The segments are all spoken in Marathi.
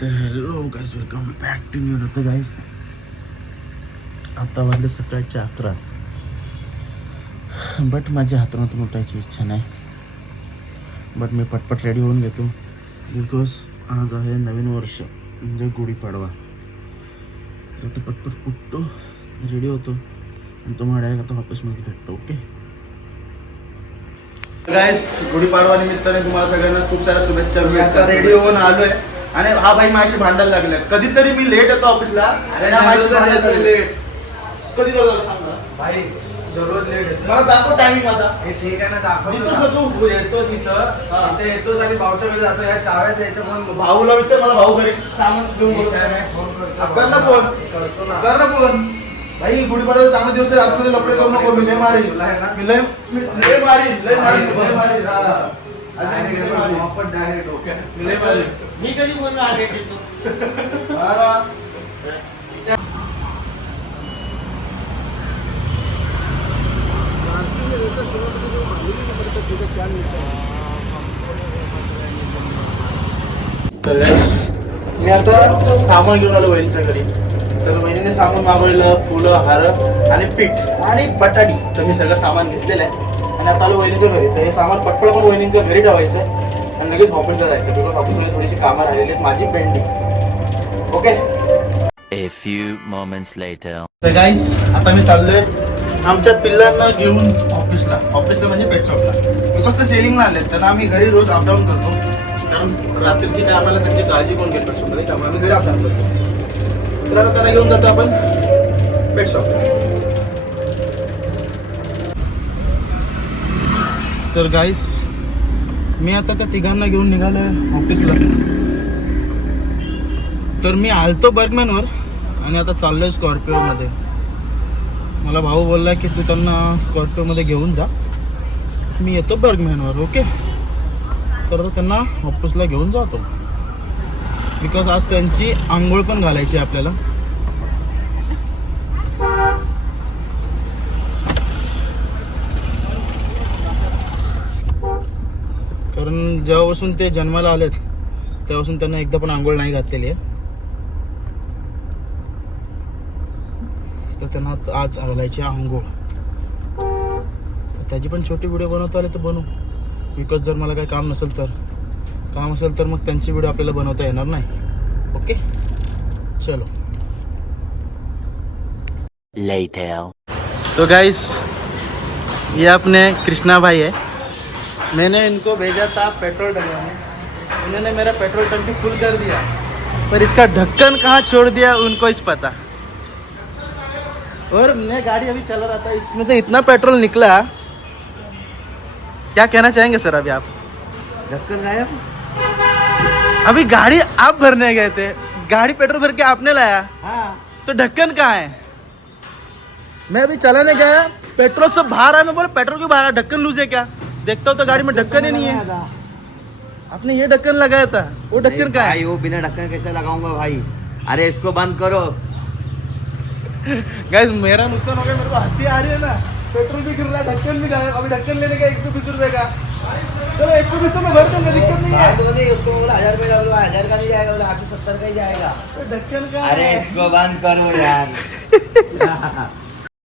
तर hello guys, welcome back to new तर गाईज आता वाजले सकाळचे 11. बट माझ्या हातातून उठायची इच्छा नाही. बट मी पटपट रेडी होऊन घेतो बिकॉज आज आहे नवीन वर्ष म्हणजे गुढीपाडवा. तर आता पटपट उठतो, रेडी होतो आणि तुम्हाला डायरेक्ट आता ऑफिसमध्ये भेटतो. ओके गाईज, गुढीपाडवा निमित्ताने तुम्हाला सगळ्यांना खूप साऱ्या शुभेच्छा. मी आता रेडी होऊन आलोय आणि हा भाई माझ्याशी भांडायला लागलाय. कधीतरी मी लेट येतो ऑफिसला. लेट कधी जातो सांग ना भाई, दररोज लेट येतो. मला दाखव टायमिंग माझा. हे ठीक आहे ना, दाखव. येतोस ना तू येतोस इथं येतोस आणि भाऊच्या घरी जातो. या चाव्या द्यायच्या पण भाऊला विचार, मला भाऊ घरी सामान घेऊन बोलतो. फोन कर ना फोन, करतो ना. कर ना फोन. भाई गुढीपाडवा चांगला दिवस आहे, रात्री लपडे करू नको. मी लय मारी, मी लय मारी. Direct okay. मी कधी बोललो आलेट येतो. तर मी आता सामान घेऊन आलो वहिनीच्या घरी. तर वहिनीने सामान मागवलेलं फुलं, हार आणि पीठ आणि बटाटी. तर मी सगळं सामान घेतलेलं आहे आणि आता आलो वहिनीच्या घरी. तर हे सामान पटपट पण वहिनीच्या घरी ठेवायचं आणि लगेच ऑफिसला जायचं बिकॉज ऑफिसमध्ये थोडीशी कामं राहिलेली आहेत माझी pending. Okay. A few moments later. तर गाईस, आता मी चाललोय आमच्या पिल्लांना घेऊन ऑफिसला म्हणजे पेट शॉपला. बिकॉज ते सेलिंगला आले, त्यांना आम्ही घरी रोज अपडाऊन करतो. कारण रात्रीची काय आम्हाला त्यांची काळजी कोण घेत पेट शॉपमध्ये, त्यामुळे आम्ही घरी अपडाऊन करतो. तर आता त्यांना घेऊन जातो आपण पेट शॉपला. तर गाईस, मी आता त्या तिघांना घेऊन निघालोय ऑफिसला. तर मी आलतो बर्गमॅनवर आणि आता चाललोय स्कॉर्पिओमध्ये. मला भाऊ बोलला की तू त्यांना स्कॉर्पिओमध्ये घेऊन जा, मी येतो बर्गमॅनवर. ओके. तर आता त्यांना ऑफिसला घेऊन जातो बिकॉज आज त्यांची आंघोळ पण घालायची आपल्याला. कारण जेव्हापासून ते जन्माला आलेत तेव्हापासून त्यांना एकदा पण आंघोळ नाही घातलेली आहे. तर त्यांना आज घालायची आंघोळ. तर त्याची पण छोटी व्हिडिओ बनवता आले तर बनवू. बिकॉज जर मला काही काम असेल तर मग त्यांची व्हिडिओ आपल्याला बनवता येणार नाही. ओके, चलो. Later. तो गाइस, ये अपने कृष्णा भाई है. मैंने इनको भेजा था पेट्रोल डलवाने. इन्होंने मेरा पेट्रोल टंकी फुल कर दिया, पर इसका ढक्कन कहाँ छोड़ दिया उनको ही पता. और मैं गाड़ी अभी चला रहा था, इसमें से इतना पेट्रोल निकला. क्या कहना चाहेंगे सर अभी आप? ढक्कन गायब. अभी गाड़ी आप भरने गए थे, गाड़ी पेट्रोल भर के आपने लाया, हाँ, तो ढक्कन कहाँ है? मैं अभी चलाने गया, पेट्रोल सब बाहर आया. मैं बोला पेट्रोल क्यों बाहर, ढक्कन लूज है क्या? देखता हूँ तो गाड़ी में ढक्कन ही नहीं है. आपने ये ढक्कन लगाया था, वो ढक्कन कहाँ है? भाई वो बिना ढक्कन कैसे लगाऊंगा भाई. अरे इसको बंद करो. गाइस, मेरा नुकसान हो गया, मेरे को हंसी आ रही है ना. पेट्रोल भी गिर रहा है, ढक्कन भी गायब. अभी ढक्कन लेने का 120 रुपए का. चलो 120 तो मैं भर दूंगा, दिक्कत नहीं है. तो बोले उसको बोला 1000 रुपये का, बोला 1000 का नहीं जाएगा, बोला 870 का ही जाएगा. तो ढक्कन का अरे है. इसको बंद करो यार.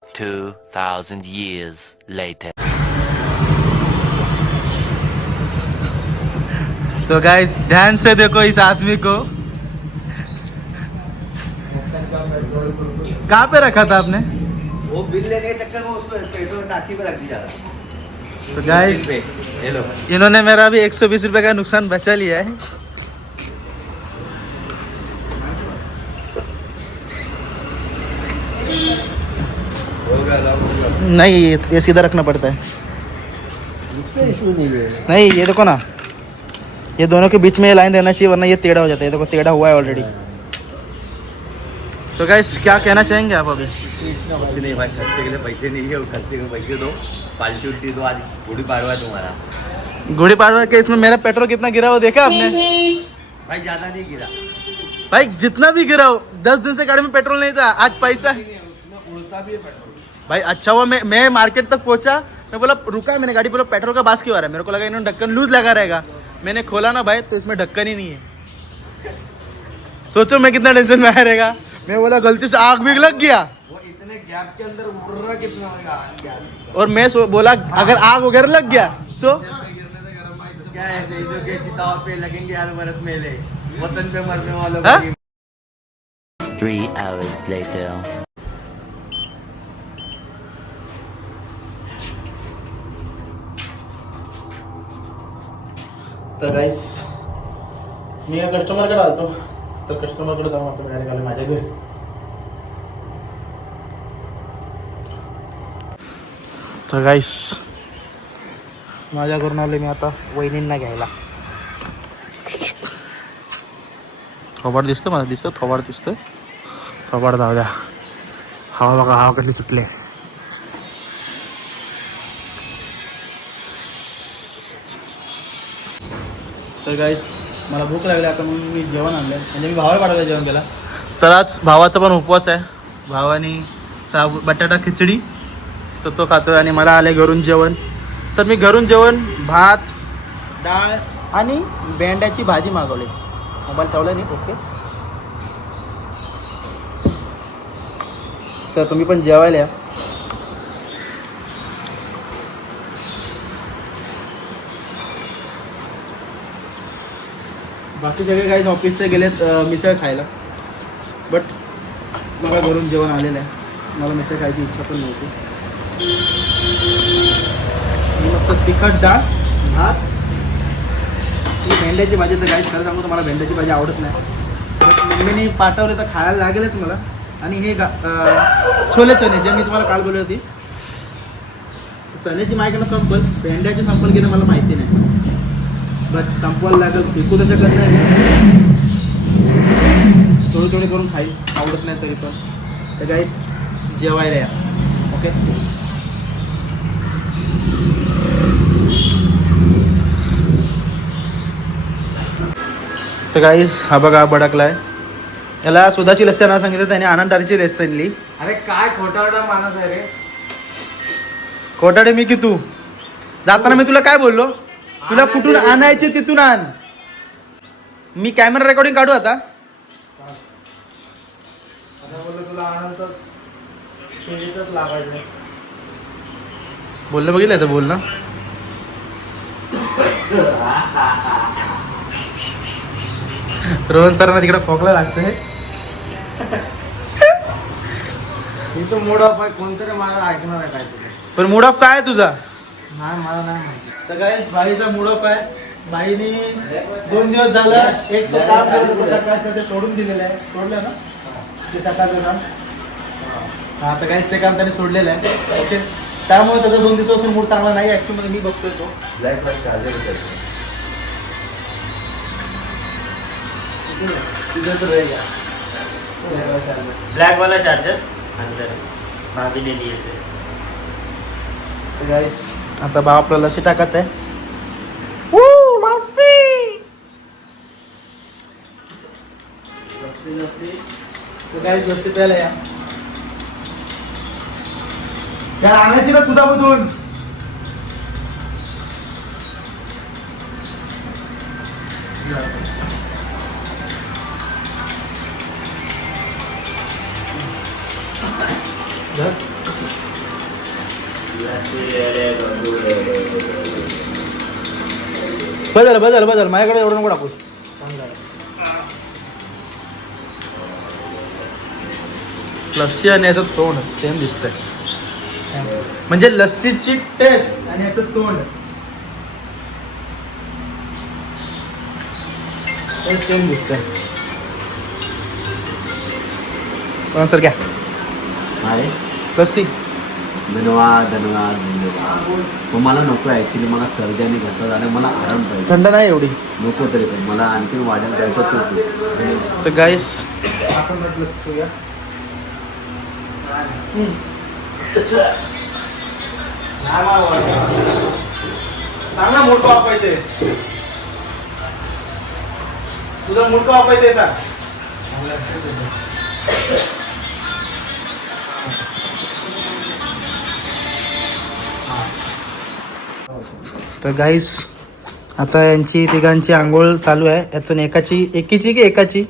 2000 years later. तो गाइस, ध्यान से देखो इस आदमी को. कहाँ पे रखा था आपने? वो बिल लेने के चक्कर में उसको पेट्रोल टाकी पे रख दिया. तो गाइस, हेलो, इन्होंने मेरा भी 120 रुपए का नुकसान बचा लिया है. नहीं, ये सीधा रखना पड़ता है. नहीं, ये देखो ना, ये दोनों के बीच में ये लाइन रहना चाहिए, वरना ये टेढ़ा हो जाता है. देखो टेढ़ा हुआ है ऑलरेडी. तो गाइस, क्या कहना चाहेंगे आप अभी? कुछ नहीं भाई, खर्चे के लिए पैसे नहीं है, खर्चे के पैसे दो, पाल्टी उल्टी दो. आज गुड़ी पाड़वा तुम्हारा. गुड़ी पाड़वा के इसमें मेरा पेट्रोल कितना गिरा वो देखा आपने? भाई ज्यादा नहीं गिरा भाई जितना भी गिरा हो, 10 दिन से गाड़ी में पेट्रोल नहीं था, आज पैसा. उड़ता भी है पेट्रोल. भाई अच्छा हुआ मैं मार्केट तक पहुंचा. मैं बोला रुका, मैंने गाड़ी बोला पेट्रोल का बास क्यों आ रहा है. मेरे को लगा इन्होंने ढक्कन लूज लगा रहेगा. मैंने खोला ना भाई, तो इसमें ढक्कन ही नहीं है. सोचो मैं कितना टेंशन में आया रहेगा। मैं बोला गलती से आग भी लग गया वो इतने गैप के अंदर उड़ रहा कितना होगा और मैं बोला अगर आग वगैरह लग गया तो क्या ऐसे ही जो के चिताओं पे लगेंगे हर बरस मेले वतन पे मरने वालों हाँ? की 3 hours later. तर गाईस मी या कस्टमरकडे आलतो तर कस्टमरकडे जाऊन आता डायरेक्ट आलो माझ्या घरी. तर गाईस माझ्या घरून आले मी आता वहिनींना घ्यायला. थोबाड दिसतं मला दिसतं थोबाड दिसतं थोबाड जाऊ द्या. हवा बघा हवा कसली सुटली. तर गाईस मला भूक लागली आता म्हणून मी जेवण आणलं म्हणजे मी भावाला पाठवलं जेवण त्याला. तर आज भावाचा पण उपवास आहे. भावाने बटाटा खिचडी तर तो खातोय आणि मला आले घरून जेवण. तर मी घरून जेवण भात डाळ आणि भेंड्याची भाजी मागवली. मोबाईल ठेवला नाही ओके. तर तुम्ही पण जेवायला या. बाकी सगळे काही ऑफिसचे गेलेत मिसळ खायला बट मला घरून जेवण आलेलं आहे. मला मिसळ खायची इच्छा पण नव्हती. मस्त तिखट डाळ भात ही भेंड्याची भाजी. तर काहीच खरं सांगू तर मला भेंड्याची भाजी आवडत नाही बट मम्मीने पाठवले तर खायला लागेलच मला. आणि हे छोले चणे जे मी तुम्हाला काल बोलली होती चण्याची माहिती संपल भेंड्याची संपल घेणं मला माहिती नाही बट संपवायला लागेल. विकू तर शकत नाही थोडी थोडी करून खाईल आवडत नाही तरी पण. तर गाईस जेवायला या ओके. तर गाईस हा बघा बडकलाय. याला सुधाची लस्सी आणायला सांगितलं त्याने आनंदारीची रेस आणली. अरे काय खोटा माणूस आहे रे. खोटाडे मी की तू जाताना मी तुला काय बोललो तुला कुठून आणायचे तिथून आण. मी कॅमेरा रेकॉर्डिंग काढू आता. बोलणं बघितलं याचं बोलणं. रोहन सरांना तिकडे खोकला लागतंय. मी तो मूड ऑफ आहे कोणतरी मला ऐकणार आहे काय तरी. पण मूड ऑफ काय आहे तुझा. नाही मला नाही माहिती. तर गाईस बाईचा मूड ऑफ आहे. बाईनी 2 दिवस झालं एक तर काम करत होतं सकाळचं ते सोडून दिलेलं आहे. सोडलं ना ते सकाळचं काम. हा तर गाईस ते काम त्याने सोडलेलं आहे ओके. त्यामुळे त्याचा 2 दिवसापासून मूड चांगला नाही ॲक्च्युअली मी बघतोय तो. ब्लॅक वाला चार्जर करतो तुझं तर रहेगा. ब्लॅक वाला चार्जर अंदर भाभी ने लिए थे. तर गाईस आता भाव आपल्याला लस्सी टाकत आहे. लस्सी तर गाईस लस्सी प्यायला या. यार आणायची ना सुद्धा मधून. बदल माझ्याकडे एवढं नको टाकूस. लस्सी आणि याचं तोंड सेम दिसतंय म्हणजे लस्सीची टेस्ट आणि याचं तोंड सेम दिसतंय. सर घ्या अरे लस्सी. धन्यवाद धन्यवाद धन्यवाद. पण मला नको ॲक्च्युली मला सर्दी आणि घसा झाला मला आराम पाहिजे. थंड नाही एवढी. नको तरी पण मला आणखी वाढेल त्याच्यात नको. तर गाईस आपण लस्सी पिऊया. सांग ना मूड का वापायते तुझा मूड का वापायते सांग. तर गाईस आता यांची तिघांची आंघोळ चालू आहे. यातून एकीची की एकाची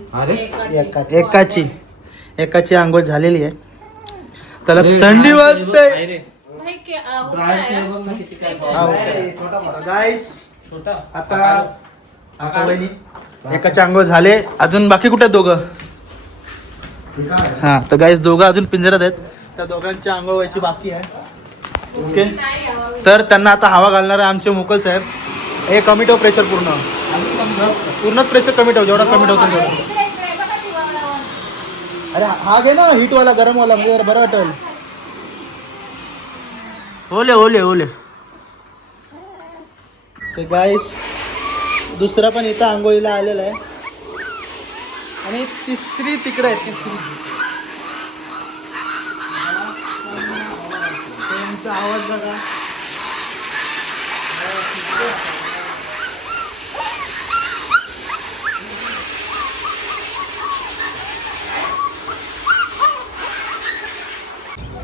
एकाची आंघोळ झालेली आहे. त्याला थंडी वाजते. आता वहिनी एकाची आंघोळ झाले. अजून बाकी कुठे दोघं? हा तर गाईस दोघं अजून पिंजऱ्यात आहेत. त्या दोघांची आंघोळ व्हायची बाकी आहे. ओके तर त्यांना आता हवा घालणार आहे आमचे मुकल साहेब. हे कमी ठेव प्रेशर पूर्णच प्रेशर कमी ठेव जेवढा कमी ठेवतो तेवढा. अरे हा घे ना हीटवाला गरमवाला म्हणजे जरा बरं वाटेल. ओले ओले ओले. ते गाईस दुसरा पण इथं आंघोळीला आलेला आहे आणि तिसरी तिकडे आहे. तिसरी त्यांचा आवाज बघा.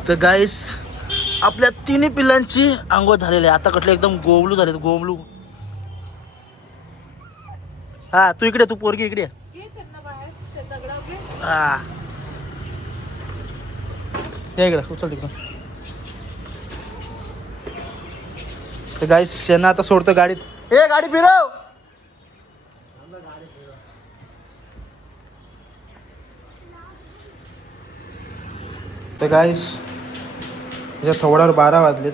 तर गाईस आपल्या तिन्ही पिल्लांची आंघोळ झालेली आहे. आता कटले एकदम गोमलू झाले. गोमलू हा तू इकडे तू पोरगी इकडे हा ते इकडे उचल तिकडं. तर गाईस यांना आता सोडतो गाडीत. ए गाडी फिरव. तर गाईस त्याच्या थोड्यावर 12 वाजलेत.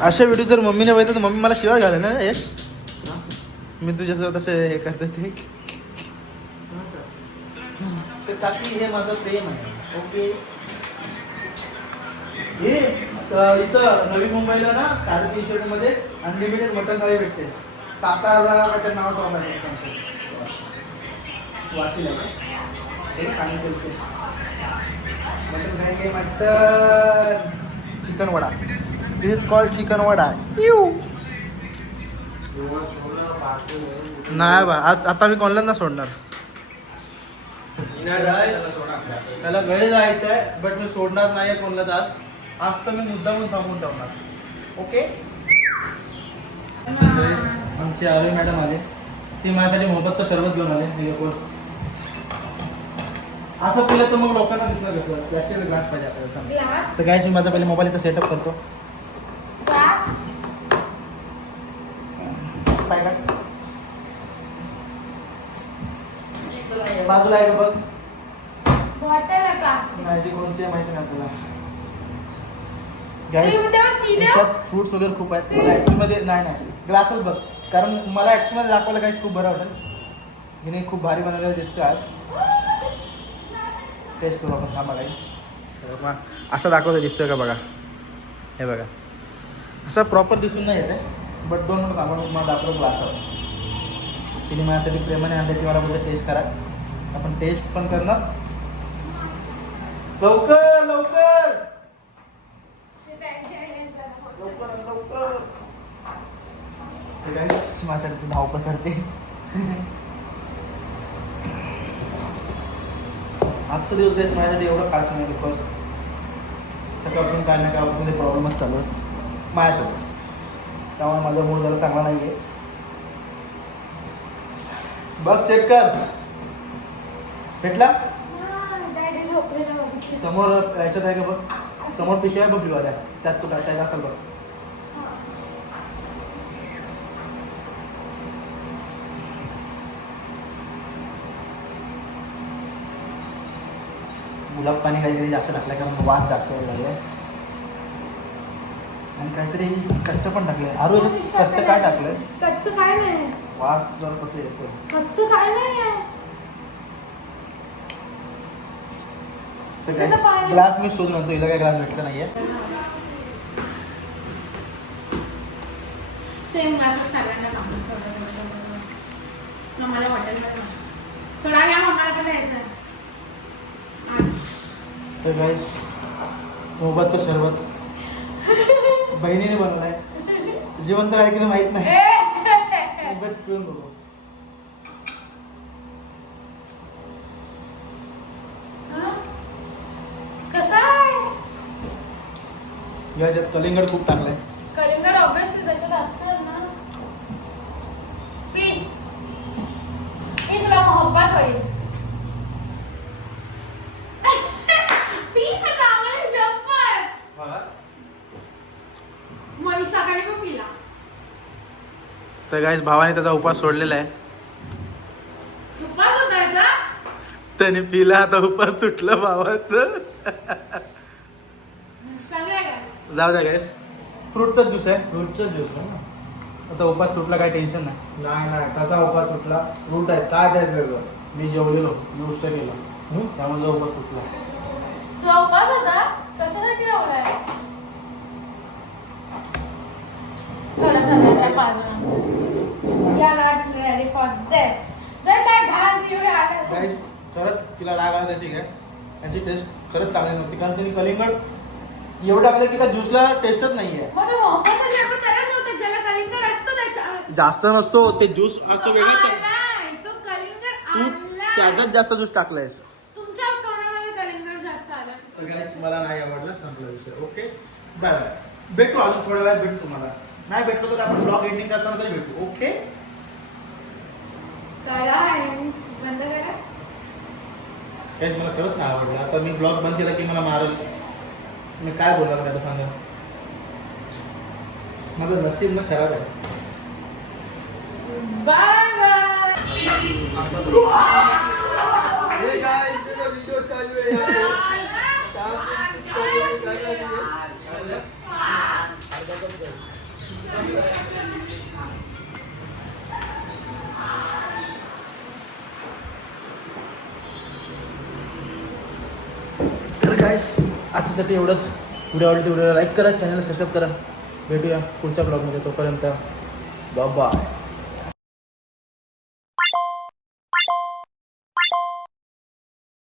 अशा व्हिडिओ जर मम्मीने बघितलं तर मम्मी मला शिवाय घालेल ना यश. मी तुझ्यासोबत असं हे करते ते काकी हे माझं प्रेम आहे. ओके हे इथं नवी मुंबईला ना 350 रुपयामध्ये अनलिमिटेड मटन थाळी भेटते. सातारा काहीतरी नाव सांगायचं त्यांचं वाशीला मटन खाएंगे mutton chicken vada. This is called chicken vada. नाही बा आज आता मी कोणाला ना सोडणार. त्याला घरी जायचं आहे बट मी सोडणार नाही कोणालाच आज. आज तर मी मुद्दामून थांबून ठेवणार. ओके आमची आरोही मॅडम आले. ती माझ्यासाठी मोहब्बतचं शरबत घेऊन आले. असं पिलं तर मग लोकांना दिसणार कसं. प्लॅस्टिक ग्लास पाहिजे आपल्याला. तर गाईस मी माझा पहिले मोबाईल इथं सेटअप करतो. बाजूला आहे बघ माझी कोणची आहे माहिती नाही आपल्याला. त्याच्यात फ्रुट्स वगैरे खूप आहेत. मला ॲक्च्युअलमध्ये नाही ग्लासच बघ कारण मला ॲक्च्युअलमध्ये दाखवायला काहीच खूप बरं वाटेल. हिने खूप भारी बनवलेलं दिसतं आज. टेस्ट करू आपण थांबा गाईस. असं दाखवतं दिसतोय का बघा. हे बघा असं प्रॉपर दिसून नाही येते बट 2 मिनिट थांबा मला दाखवतो ग्लास. तिने माझ्यासाठी प्रेमाने आणले. ती मला बोलते टेस्ट करा. आपण टेस्ट पण करणार. लवकर लवकर लवकर लवकर. गाईस माझ्यासाठी ती धावपळ करते. आजचा दिवस गाईस माझ्यासाठी एवढं खास नाही बिकॉज सकाळपासून काय ना काय ऑफिसमध्ये प्रॉब्लेमच चालू आहेत माझ्यासाठी. त्यामुळे माझा मूड जरा चांगला नाही आहे. बघ चेक कर भेटला समोर याच्यात आहे का बघ. समोर पिशव्या आहे बघ ब्ल्यूवाल्या त्यात तू टाकायला असेल बघ. गुलाब पाणी काहीतरी जास्त टाकलं कारण वास जास्त लागला आणि काहीतरी कच्चं पण टाकलंय. अरे याच्यात कच्चं काय टाकलंय? कच्चं काय नाही. वास जर कसं येतो. कच्चं काय नाही आहे. ग्लास मी शोधून आणतो. हिला काय ग्लास भेटला नाहीये. सेम ग्लास सगळ्यांना मला हॉटेलमध्ये थोडा घ्या मम्माला पण द्यायचं. तर गाईस मोबाईलचं शरबत बहिणीने बनवलाय. जिवंत राहील की माहित नाही बट पिऊन बघू. याच्यात कलिंगड खूप टाकलंय. कलिंगड ऑब्विसली त्याच्यात असतं ना. पी तुला मोहब्बत होईल. पी ना चांगलं शपथ. मनीष काकाने पण पिला. तर गाईस भावाने त्याचा उपवास सोडलेला आहे. उपवास होता याचा? त्याने पिला आता उपवास तुटलं भावाचं. चांगलं आहे का? जाऊ द्या गाईस. फ्रूटचा ज्यूस आहे. फ्रूटचा ज्यूस ना. आता उपवास तुटला काय टेन्शन नाही. नाही कसा उपास सुटला. फ्रूट आहे काय त्यात वेगळं. मी जेवलेलो मी उष्ट केलं त्यामुळे जो उपवास तुटला. तुझा उपवास होता? कशासाठी लावलाय? थोडं थोडं पाजून. या नॉट रेडी फॉर दिस. जर काय घाण रिव्ह्यू आला गाईस खरंच तिला राग आला तर ठीक आहे. त्याची टेस्ट खरंच चांगली नव्हती कारण तिने कलिंगड एवढं टाकलं की त्या ज्यूसला टेस्टच नाही आहे. मग तो मोहब्बतचा शरबत त्यालाच होतं ज्याला कलिंगड असतं त्याच्यात. जास्त नसतो ते ज्यूस असं वेगळं. आलाय, तो कलिंगड तू आलाय. त्याच्यात जास्त ज्यूस टाकलायस. तुमच्या तोंडामध्ये कलिंगड जास्त आलं. तर गाईस मला नाही आवडलं. संपला विषय. Okay bye bye. भेटू अजून थोड्या वेळात भेटू तुम्हाला. नाही भेटलो तर आपण ब्लॉग एंडिंग करताना तरी भेटू. ओके करा आणि बंद करा. काहीच मला खरंच नाही आवडलं. आता मी ब्लॉग बंद केला की मला मारल. मी काय बोलणार आता सांगा. माझं नशीब ना खराब आहे. Bye bye. तर गाईस आजच्यासाठी एवढंच. व्हिडिओ आवडली तर व्हिडिओला लाईक करा, चॅनलला सबस्क्राईब करा. भेटूया पुढच्या ब्लॉगमध्ये. तोपर्यंत बाय बाय.